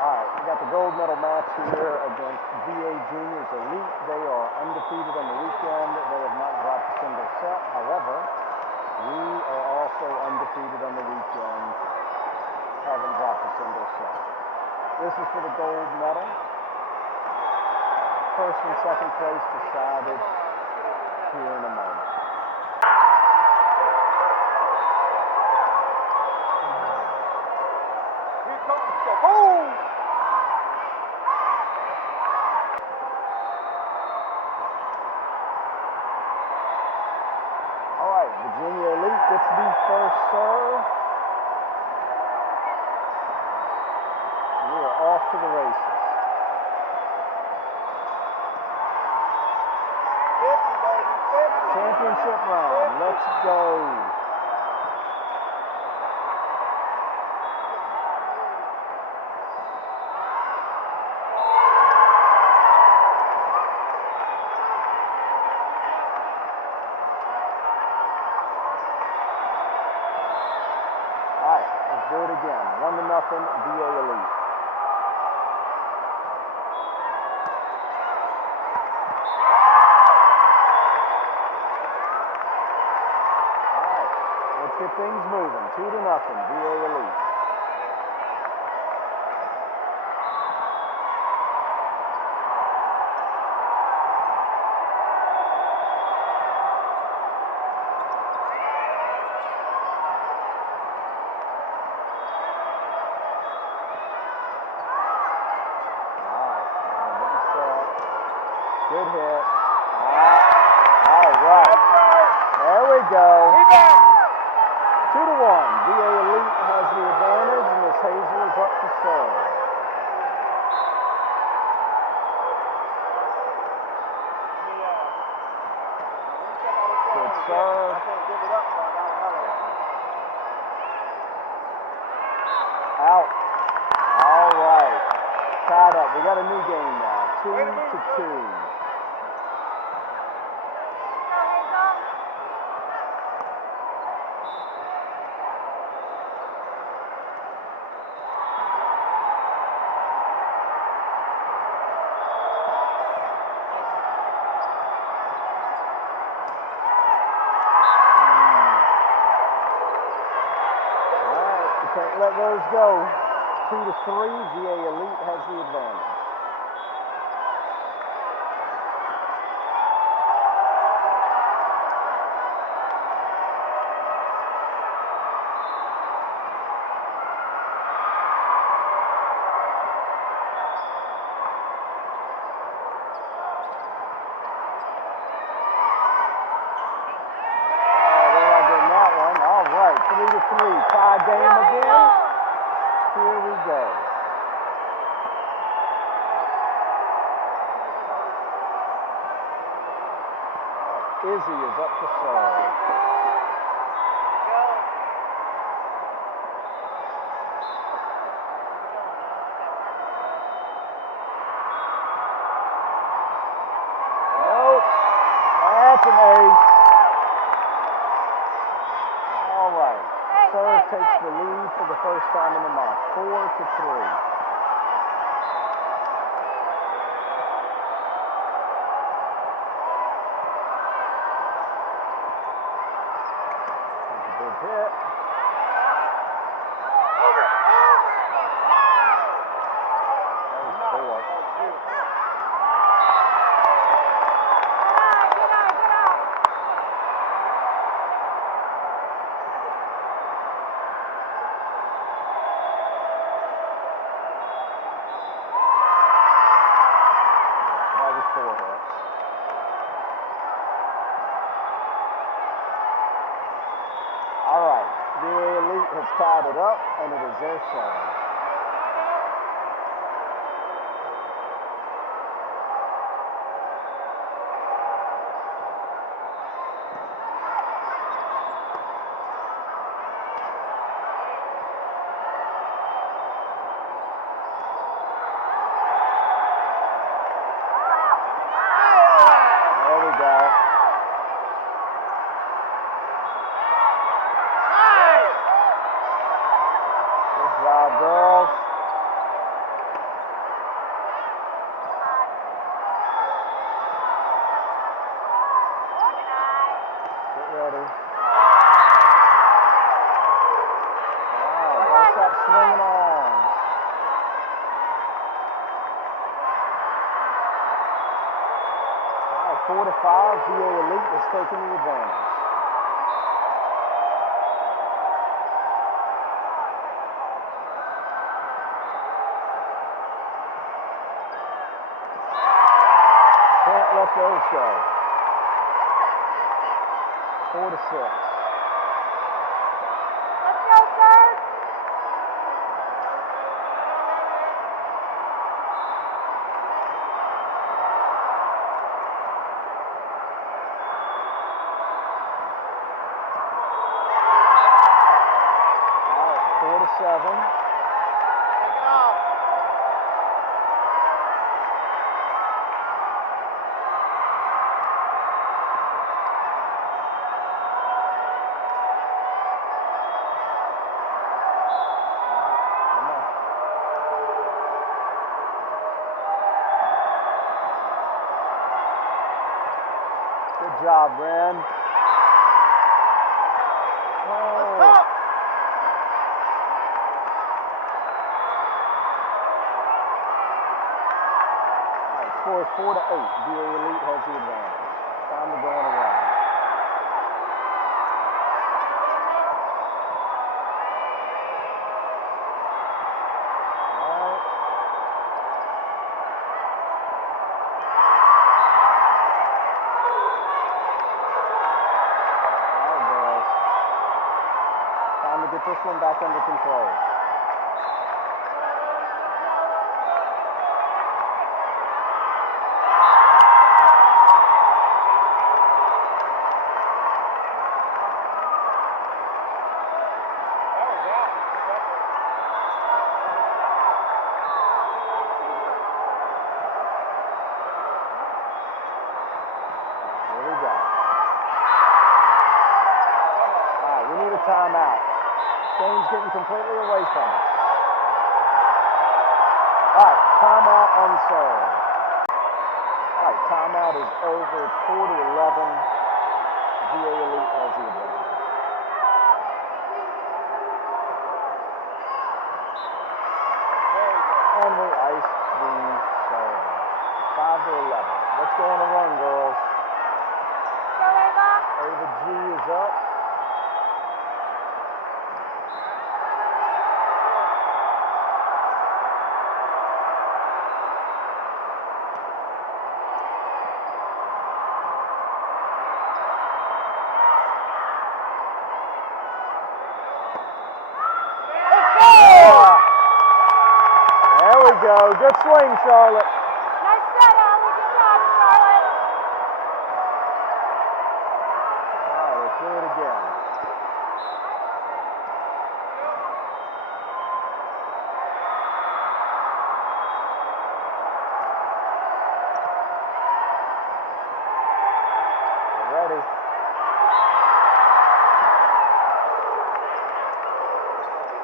All right, we got the gold medal match here against VA Juniors Elite. They are undefeated on the weekend. They have not dropped a single set. However, we are also undefeated on the weekend. Haven't dropped a single set. This is for the gold medal. First and second place decided here in a moment. Here comes the boom! All right, Virginia Elite gets the first serve. We are off to the races. 50, baby, 50. Championship round. Let's go. All right, let's do it again. 1-0, VA Elite. All right, let's get things moving. 2-0, VA Elite. Good hit. All right. There we go. 2-1. VA Elite has the advantage, and Miss Hazel is up to serve. Good serve. Out. All right. Tied up. We got a new game now. 2-2. Can't let those go. 2-3. VA Elite has the advantage. They're not getting that one. All right, 3-3. Tie game again. Here we go. Izzy is up to serve. Nope. That's an ace. All right. Serve takes the lead for the first time in the match. 4-3. That's a big hit. That was 4. That was 4 hits. All right. VA Elite has tied it up, and it is their serve. There we go. Good job, girl. 4 to 5. VA Elite has taken the advantage. Can't let those go. 4 to 6. Let's go, sir. All right, 4 to 7. Take it off. Come on. Good job, Ren. Let's Oh. go. All right, score is 4 to 8. VA Elite has the advantage. Time to go on a run. All right. All right, girls. Time to get this one back under control. That was out. Here we go. All right, we need a timeout. Game's getting completely away from us. All right, timeout unserved. All right, timeout is over. 4 to 11. VA Elite has the advantage. There you go. And we iced the server. 5 to 11. Let's go on a run, girls. Go, Ava. Ava G is up. There we go. Good swing, Charlotte. Nice set, Allie. Good job, Charlotte. All right, let's do it again. Get ready.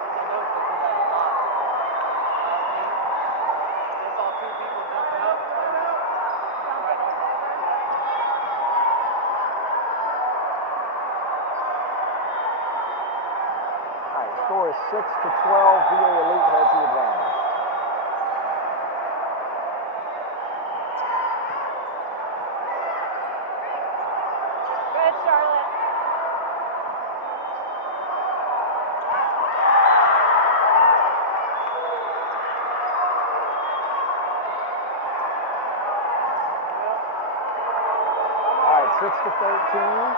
I noticed that they had a lot. Last game, I saw two people jumping up. They were just right over it. All right, score is 6 to 12. VA Elite has the advantage. Good, Charlotte. All right, 6 to 13.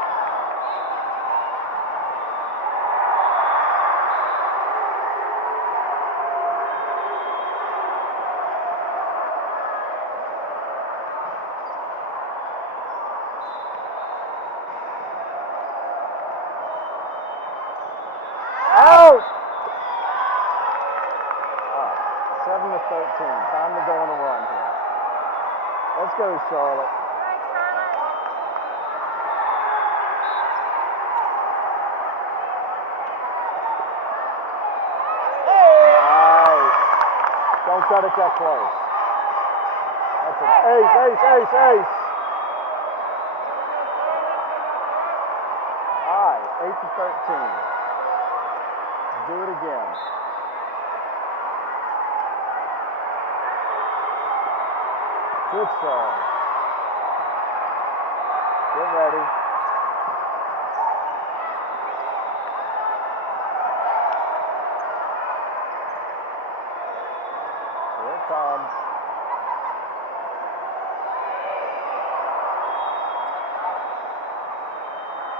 Out! All right, 7 to 13. Time to go on a run here. Let's go, Charlotte. All right, Charlotte. Nice. Don't cut it that close. That's an ace, ace, ace, ace. All right, 8 to 13. Do it again. Good serve. Get ready. Here it comes.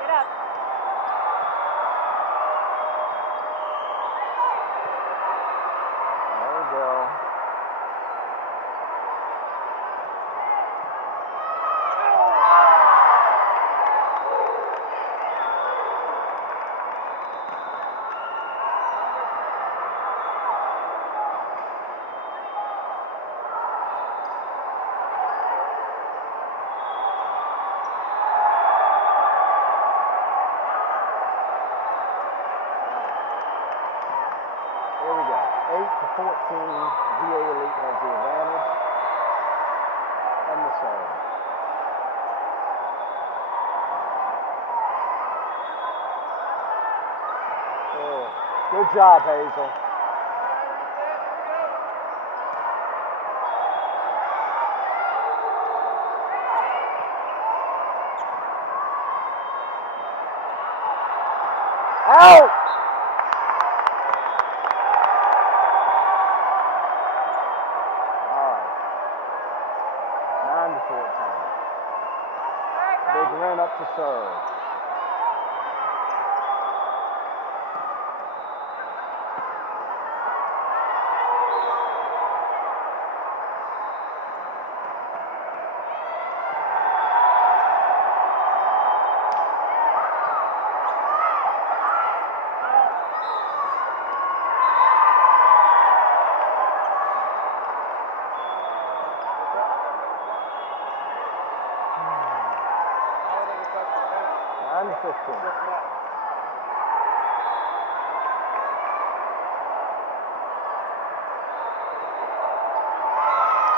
Get up. There we go. Here we go. 8-14. VA Elite has the advantage. And the serve. Oh, good job, Hazel. Out! All right. 9-14. All right, Big Ren. Ren up to serve. How would I get touched with that? 9-15. Just now.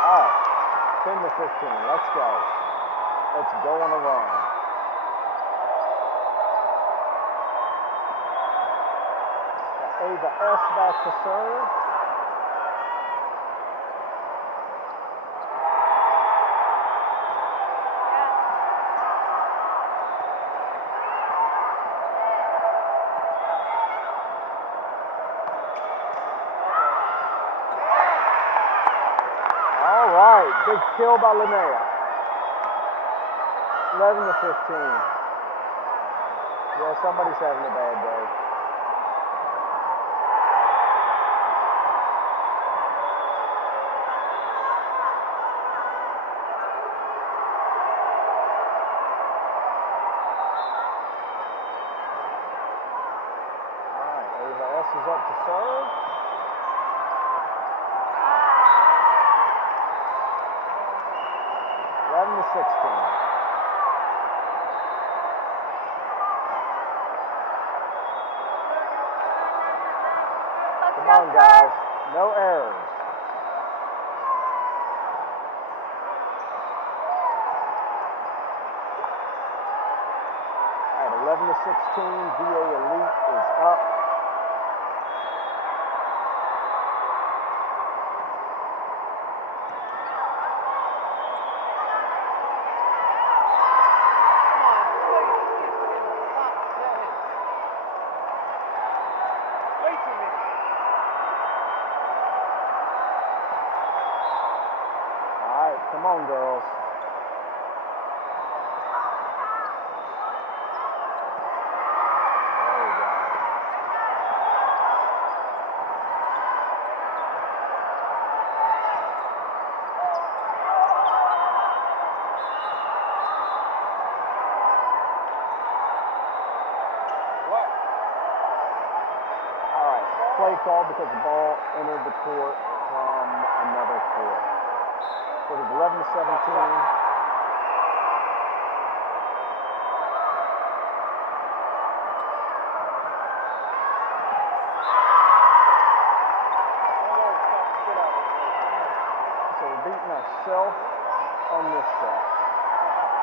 All right. 10-15. Let's go. Let's go on a run. Ava S back to serve. Yes. All right. Big kill by Linnea. 11-15. Yeah, somebody's having a bad day. All right. Ava S is up to serve. 11-16. Let's Come go, on, sir. guys. No errors. All right, 11-16. VA Elite is up. Come on, this lady just keeps getting popped dead hits. Way too many. All right, come on, girls. There we go. What? All right, play call because the ball entered the court from another court. So it was 11-17. So we're beating ourselves on this set.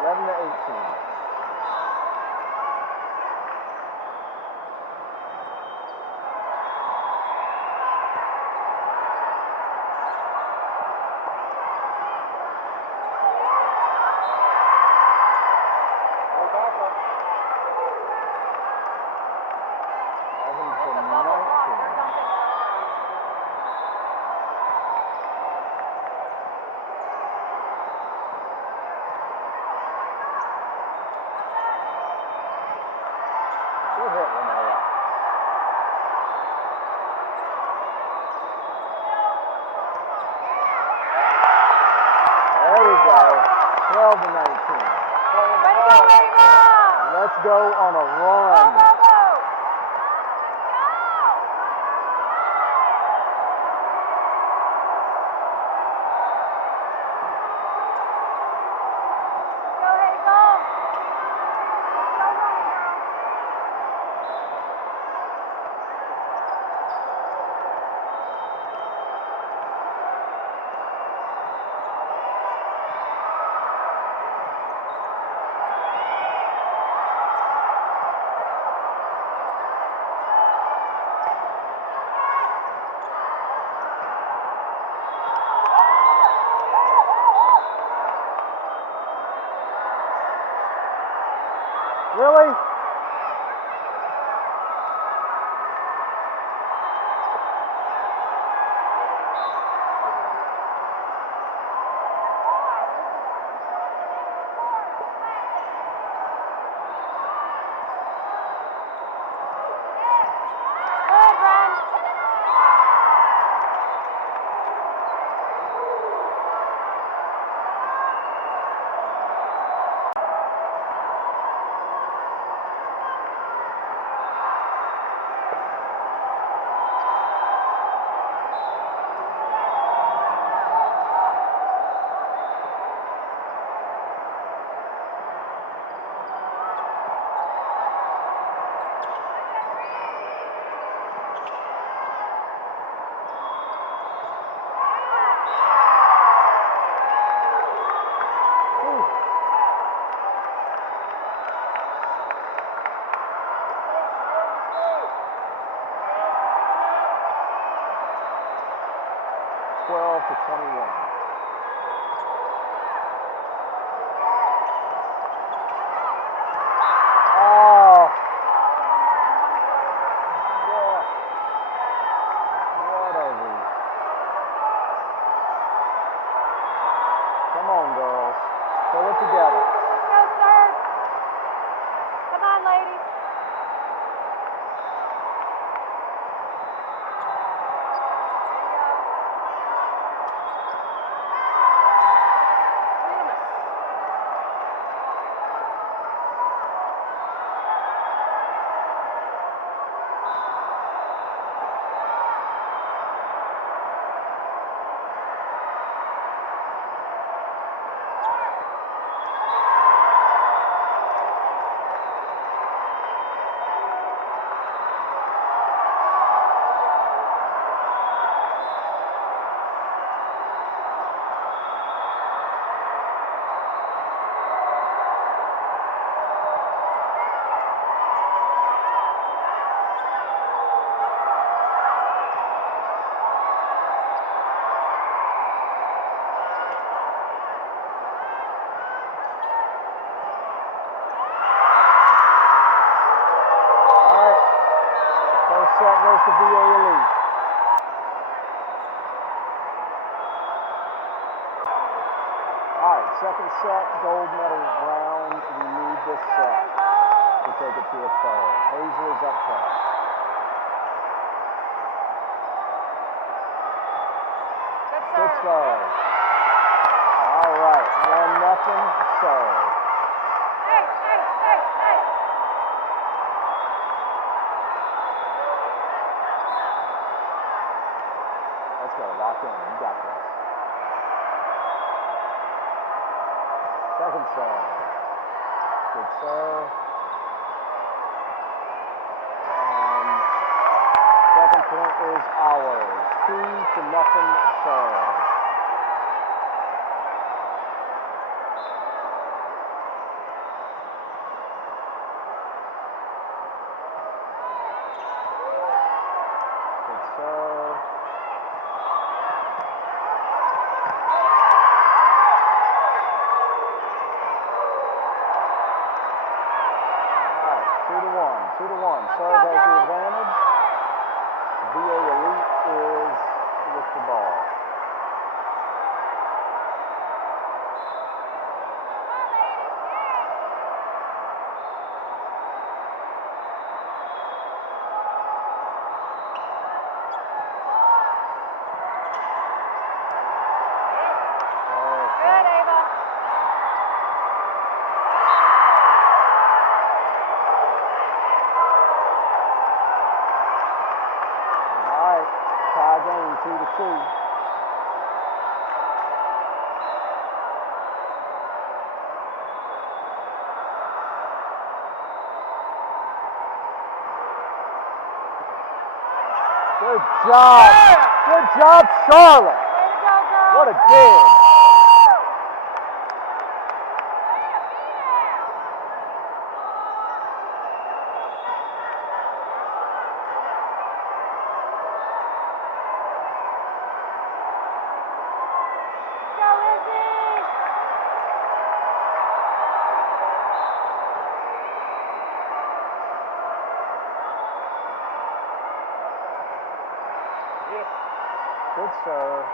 11-18. 12 to 19. Playing the Let's go, ball. Rainbow! Let's go on a Go, run. go, go! Go, Hayden, go! Go, Rainbow! Really? Good run. 12 to 21. Oh, yeah. What are these? Come on, girls. Pull it together. Go, serve. Come on, ladies. There you go. All right. First set goes to VA Elite. All right, second set, gold medal round. We need this Go, set Hazel. to take it to a third. Hazel is up first. Good Good serve. serve. All right, 1-0 serve. Hey, hey, hey, hey. Let's go, lock in. You got this. Second serve. Good serve. And second point is ours. 2-0 serve. Good serve. All right, 2-1. 2-1. Serve has the advantage. VA Elite is with the ball. Good job. Good job, Charlotte. Way to go, girl. What a dig. Go, Izzy. Good serve.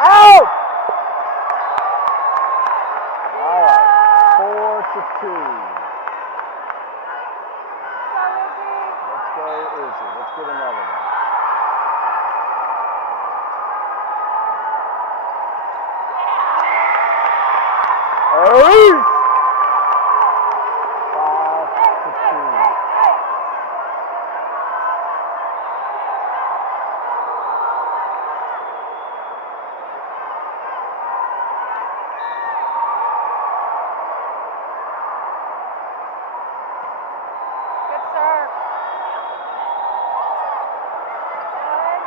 Out! All right, 4-2. Go, Izzy. Let's go, Izzy. Let's get another one. Ace! 5-2. Good serve. Good.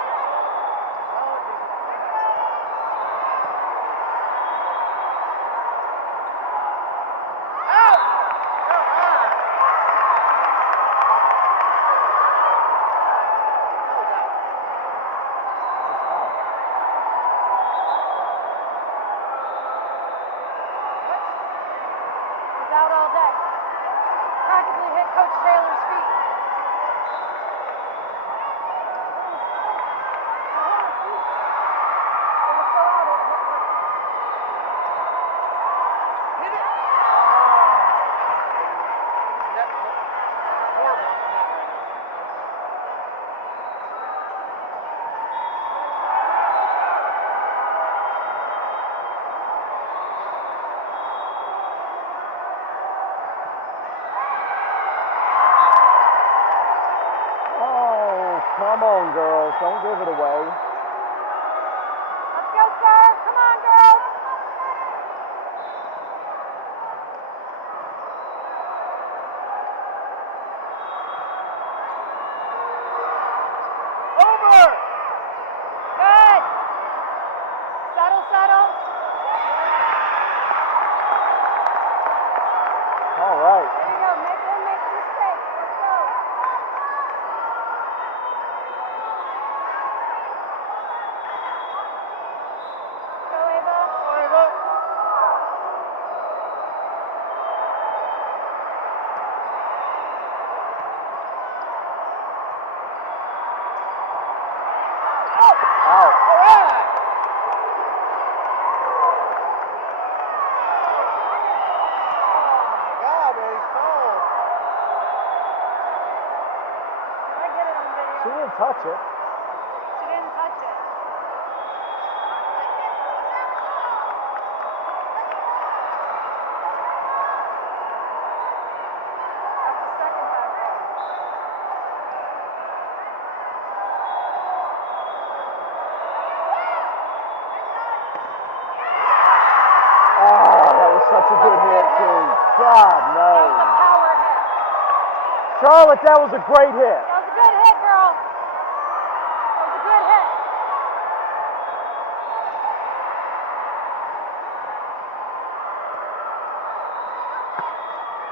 He's out all day. Practically hit Coach Taylor's feet. Oh, come on, girls. Don't give it away. Let's go, serve. Come on, girls. Over! Good. Settle, settle. All right. There you go. Make them make the mistakes. Let's go. Go, Ava. Out. I get it on video. She didn't touch it. She didn't touch it. That's the second back there. Oh, that was such a good hit, too. God, That was a no. power hit. Charlotte, that was a great hit. That was a good hit, girl. That was a good hit.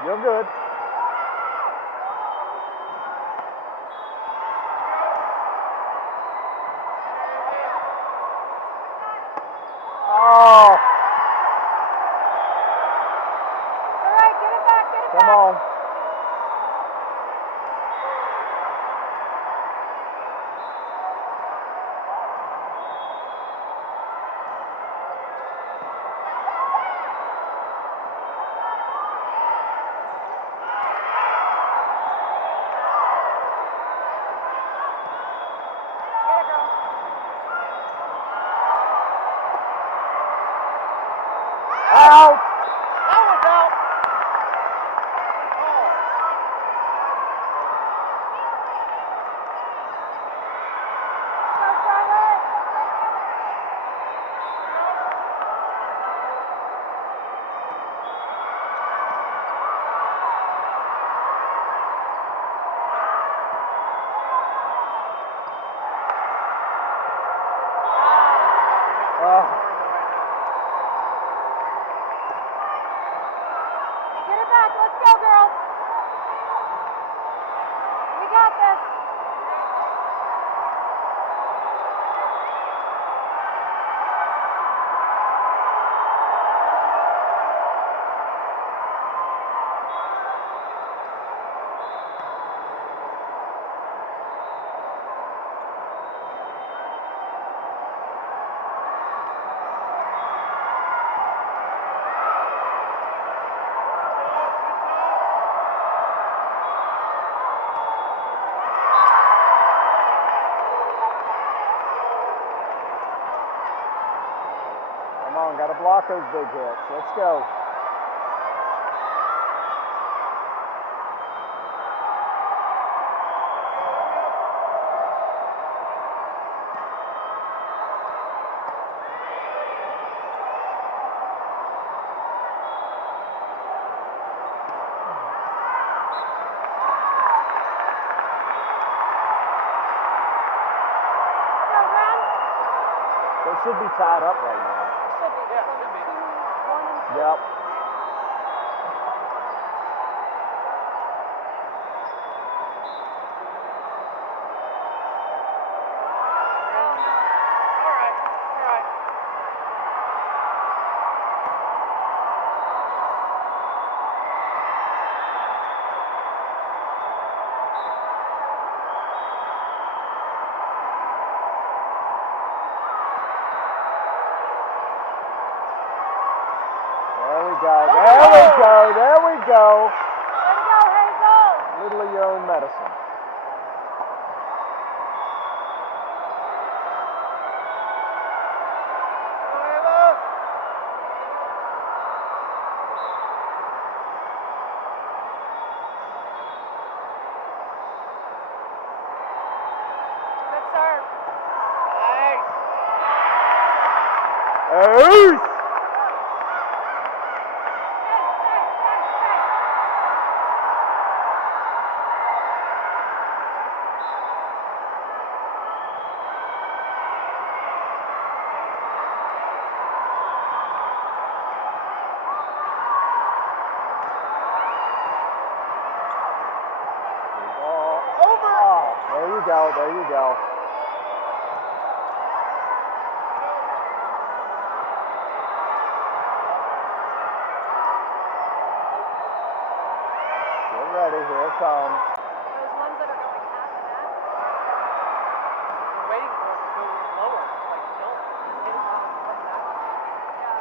You're good. Oh, It's all right. Get it back. Get it come back. on. Get it, girl. Out. That was out. Oh, girls. We got this. Come on, got to block those big hits. Let's go. Go, Ren. They should be tied up right now. Should be. Yeah, So should be. 2, 1, and 2. Yep. Oh, no. All right. All right. There we go. There we go. There we go. Way to go, Hazel. Little of your own medicine. Good serve. Nice. Ace! Over. Oh, there you go. There you go. Get ready. Here it comes. Those ones that are going at the net. We're waiting for it to go lower. Like, don't hit it when it's coming that way. Yeah.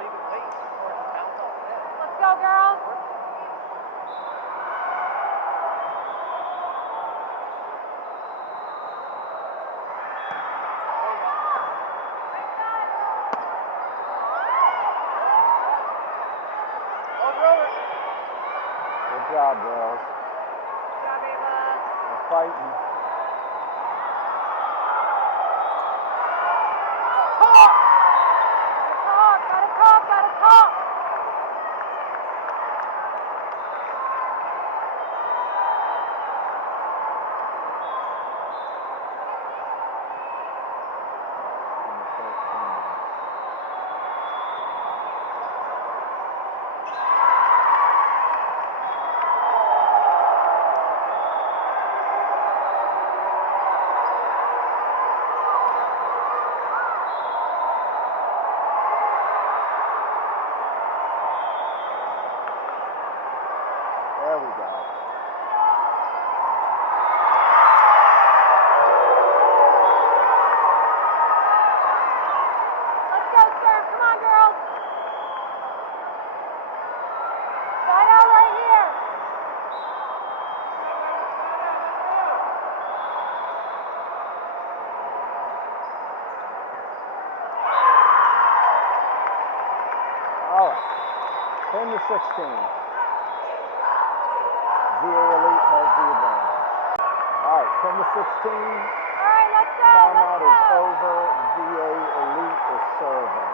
Leave it wait for it to bounce off the net. Let's go, girls. Good job, girls. Good job, Ava. We're fighting. Gotta talk, gotta talk. Number 13. There we go. Let's go, serve. Come on, girls. Side out right here. All right. 10 to 16. VA Elite has the advantage. All right, 10 to 16. All right, let's go. Timeout Let's is go. over. VA Elite is serving.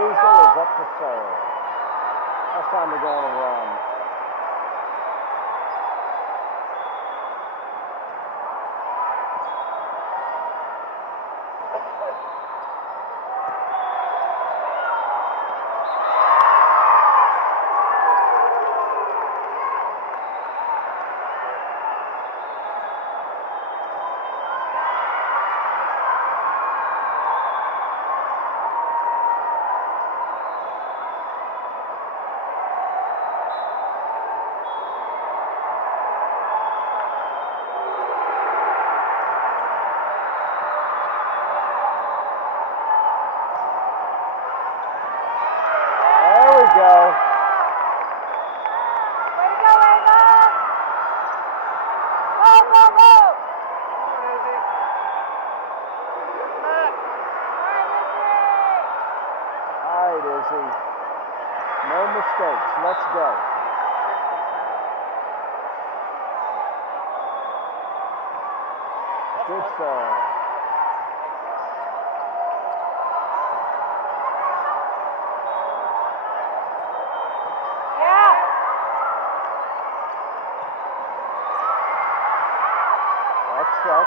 Hazel is up to serve. That's time to go on a run. There we go. Way to go, Ava! Go, go, go! Come on, Izzy. Listen up. All right, Izzy! All right, Izzy. No mistakes. Let's go. Good serve. Yeah! That's fair.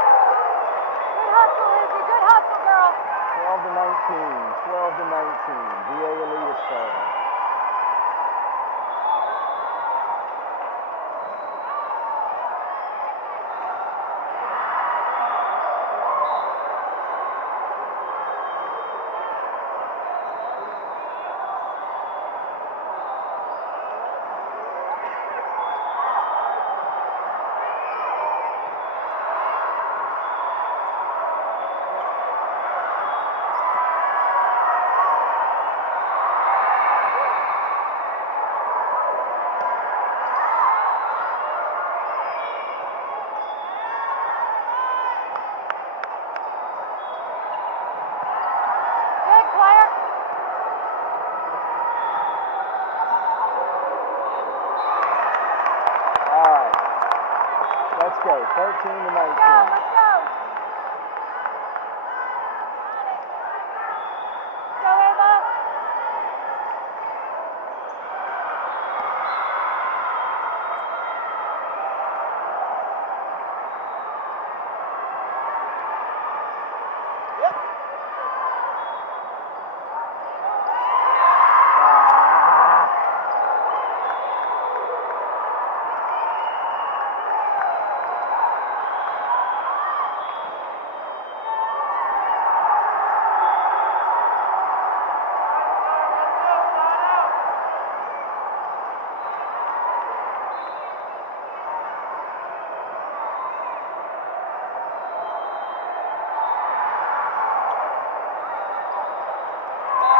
Good hustle, Izzy. Good hustle, girl. 12 to 19. 12 to 19. VA Elite is serving. Good, Claire. All right. Let's go. 13 to 19. Let's go, let's go. Go, Ava. Yep. Ah.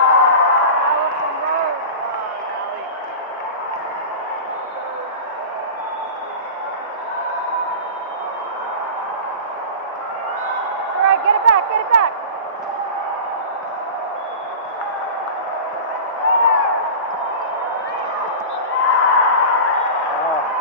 Allison Rose. It's all right. Get it back. Get it back. Ah.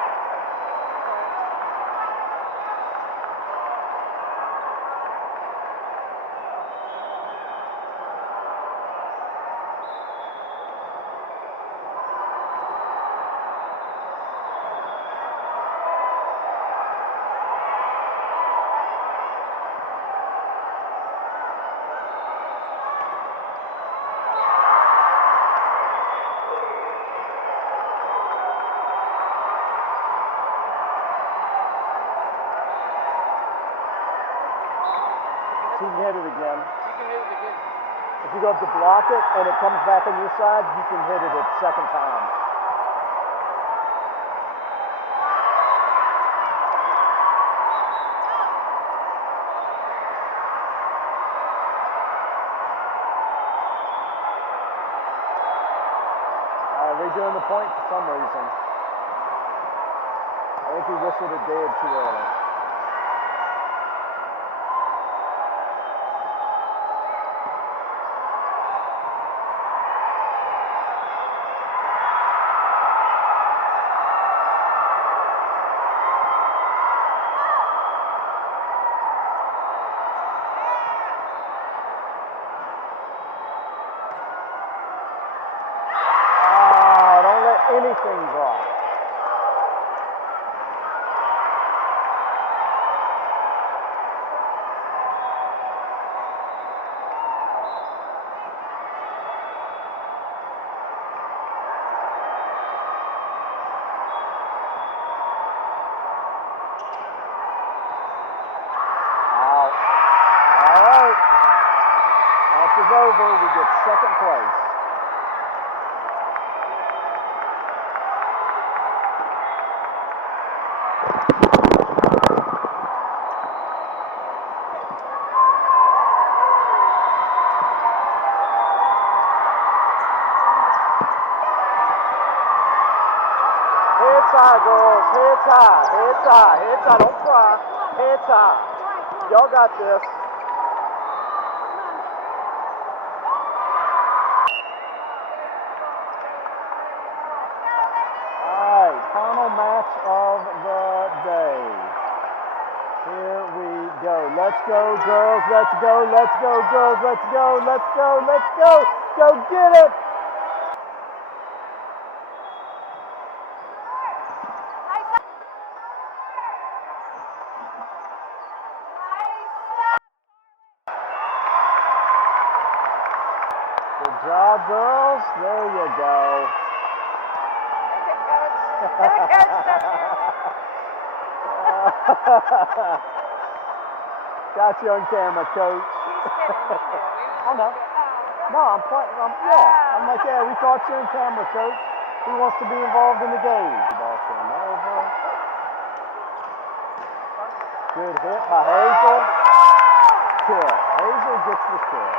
She can hit it again. You can hit it again. If you go up to block it and it comes back on your side, you can hit it a second time. Redoing the point for some reason. I think he whistled it dead too early. anything's right. Out. All right. Match is over. We get second place. Heads high, girls. Heads high. Heads high. Heads high. Don't cry. Heads high. Y'all got this. All right. Final match of the day. Here we go. Let's go, girls. Let's go. Let's go, girls. Let's go. Let's go. Let's go. Go get it. Good job, girls. There you go. Got you on camera, coach. Oh no. No, I'm playing. Yeah. I'm like, yeah, we caught you on camera, coach. Who wants to be involved in the game? Ball came over. Good hit by Hazel. Kill. Hazel gets the kill.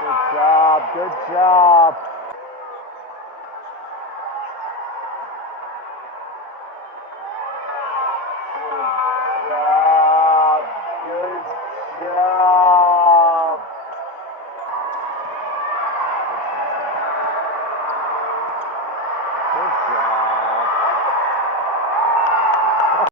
Good job. Good job.